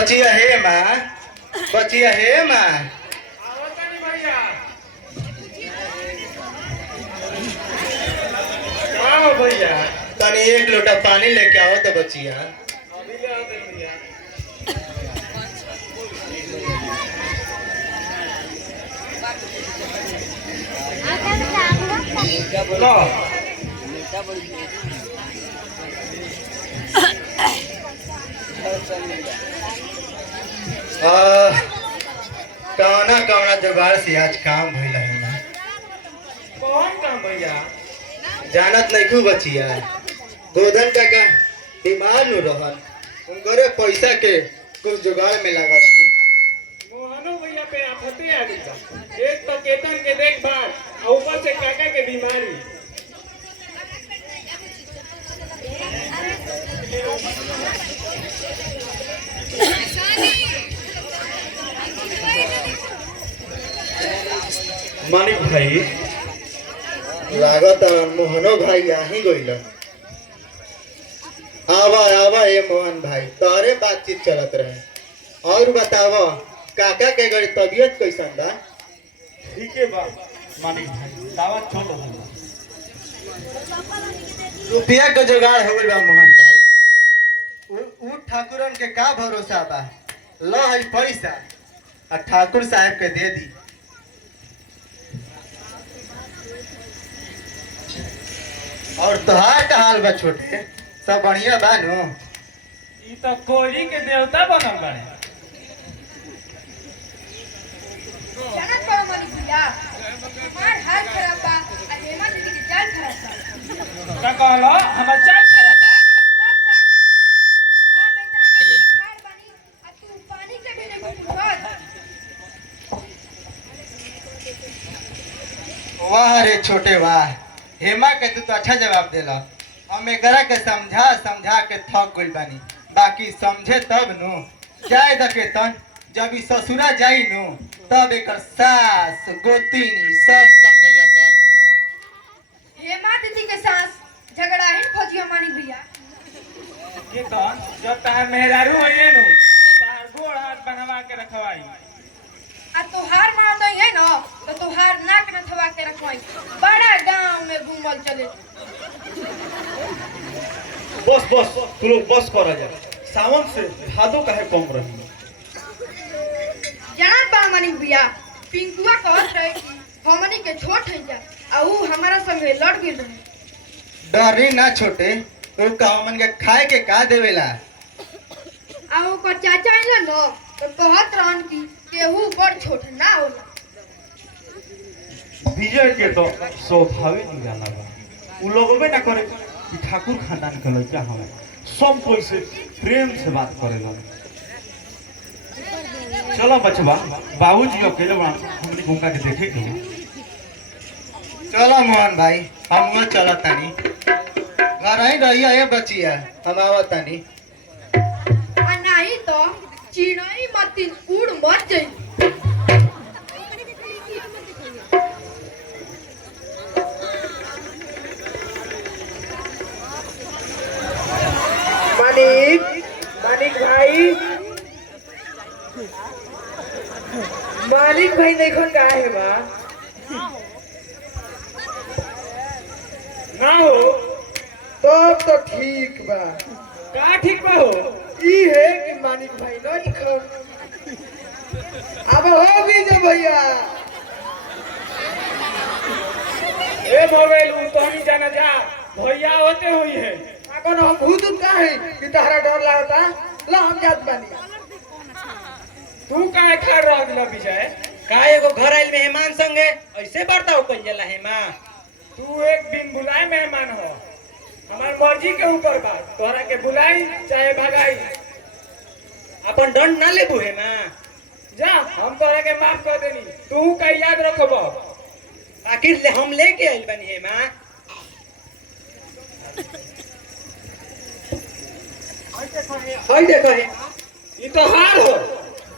बचिया हे माँ, बचिया हे माँ। भैया तनी एक लोटा पानी लेके आओ तो बचिया। लो कौना कौना जुगाड़ से आज काम भइल है ना। कौन काम भैया? जानत नहीं खूब बचिया गोधन का बीमार नु रहन उनकरे पैसा के कुछ जुगाड़ में लगा रही। मोहनो भैया पे आफते आ गई। एक तो केतन के देखभाल और ऊपर से काका के बीमारी। मानिक भाई लागत मोहनो भाई यही गइल। आवा आवा ए मोहन भाई तारे बातचीत चलत रहे और बतावा काका के गड़ी तबीयत कैसन बा? ठीक है बा मानिक भाई दावत छोड़ दो। रुपया के जुगाड़ हो गइल बा मोहन भाई। उ ठाकुरन के का भरोसा बा? लो है पैसा आ ठाकुर साहब के दे दी। और तोहार का हाल बा छोटे? सब बढ़िया बा नु? ई तो कोयली के देवता बनल बाड़े। जानत बा मालिक भैया हमार हाल खराब बा आ हेमा दीदी के चाल खराब बा। का कहलो हमर चाल खराब बा? हां मैं इतना खार बानी आ तू पानी के भी नहीं पूछत। वाह रे छोटे वाह, हेमा के तू तो अच्छा जवाब देला। हम एकरा के समझा समझा के थक गइल बानी, बाकी समझे तब नु। जाए दके तन जब ई ससुरा जाई नु तब एकर सास गोतिनी सब समझैया तन। हेमा दीदी के सास झगड़ा ही खोजियो मालिक भैया। ये तो जब तार मेहरारू होइए नु तो तार गोड़ हाथ बनवा के रखवाई। आ तोहार मार दई है न तो तोहार नाक नथवा के रखवाई। बड़ा गांव में घूमल चले। बस बस तू लोग बस करा जा। सावन से भादो काहे कम रही। जानत बा मालिक भैया पिंकुआ कहत रहे कि हमनी के छोट है जा आ ऊ हमारा संगे लड़ गेल रहे। डरी ना छोटे, तू का हमन के खाए के का देवेला? आ ओकर चाचा आइलन न तो कहत रहन कि केहू बड़ छोट ना होला। विजय के तो स्वभावे निराला बा। उ लोगों ना करे कि ठाकुर खानदान के लड़का हम सब कोई से प्रेम से बात करेला। चलो बचवा बाबूजी अकेले बा हमनी घूमका के देखे के। चलो मोहन भाई हम चलत तानी। घर ही रहिया ए बचिया हम आवत तानी। आ नहीं तो चिड़ई मतिन उड़ मत जाई। मानिक मानिक भाई मानिक भाई देखो का है बा ना हो तब तो ठीक बा। का ठीक बा हो। ई है कि मानिक भाई नहीं खो। अब हो भी जो भैया ए मोबाइल उ तो नहीं जाना जा भैया होते हुई है। अगर हम भूत का है कि तहरा डर लागता ला हम जात बानी। तू काहे खा रहा दिला विजय? का एगो घर आइल मेहमान संगे ऐसे बर्ताव कइल जाला हेमा? तू एक दिन बुलाए मेहमान हो। हमार मर्जी के ऊपर बा तोहरा के बुलाई चाहे भगाई। अपन दंड ना लेबू हेमा? जा हम तोहरा के माफ कर देनी। तू का याद रखब। आखिर ले हम लेके आइल बानी हेमा। हई देखो है ई तो हार हो।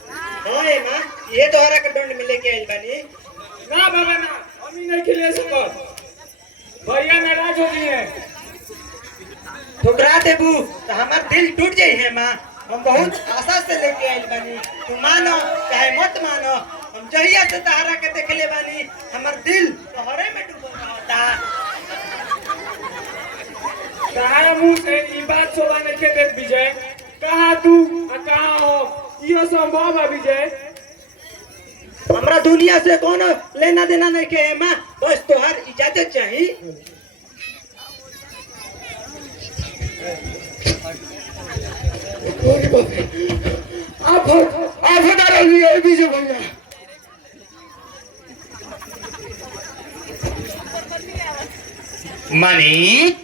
हां हेमा ये तोहरा के दंड में लेके आइल बानी। ना बाबा ना हम ही नहीं खेले सकत। भैया नाराज हो गई है। ठुकरा देबू तो हमार दिल टूट जाई हेमा। हम बहुत आशा से लेके आइल बानी। तू मानो चाहे मत मानो, हम जहिया से तहरा के देखले बानी हमर दिल तोहरे में डूबल रहता। कहा मुंह से ई बात शोभा नहीं के देख विजय। कहा तू आ कहा हो, ये संभव है विजय? हमरा दुनिया से कोनो लेना देना नहीं के हेमा, बस तोहार इजाजत चाहिए। आप हटा रही है विजय भैया। मानिक,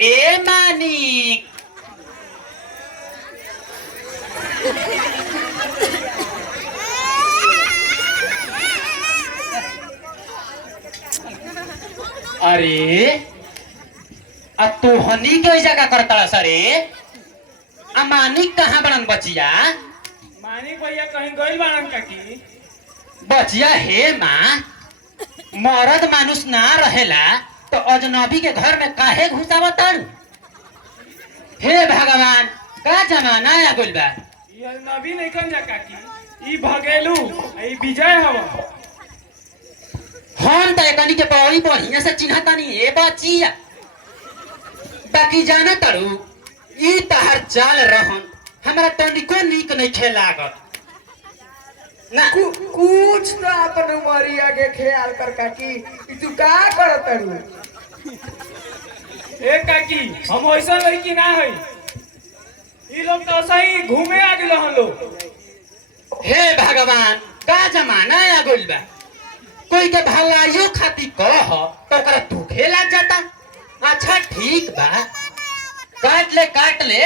ए मानिक, अरे आ तोहनी के ऐसा का करता सरे? आ मानिक कहाँ बनन बचिया? मानिक भैया कहीं गइल बाड़न काकी? बचिया हे माँ, मर्द मानुष ना रहेला तो अजनबी के घर में काहे घुसावतन? हे भगवान, का जमाना आ गइल बा। ये नबी नहीं कन जा काकी, ई भगेलू ई विजय हवा। हम तो एकनी के बड़ी बढ़िया से चिन्हतानी ए बचिया। बाकी जाना तड़ू, ई तहर चाल रहन हमरा तनिको नीक नहीं खे लागत ना। कुछ तो अपन उमरिया के ख्याल कर काकी, ई तू का करत रू? ए काकी, हम वैसा लड़की ना है। ई लोग तो सही घूमे आ गेल हन लोग। हे भगवान, का जमाना आ गइल बा। कोई के भलाइयो खातिर कह तो ओकरा दुखे लग जाता। अच्छा ठीक बा, काट ले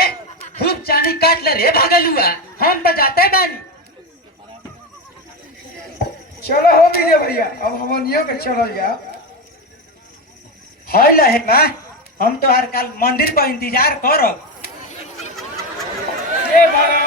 खूब चानी काट ले रे भगलुआ, हम तो जाते बानी। चलो हो विजय भैया, अब हमनियो के चलल जा। है लहे माँ, हम तो हर काल मंदिर पर इंतजार करब। ए भगवान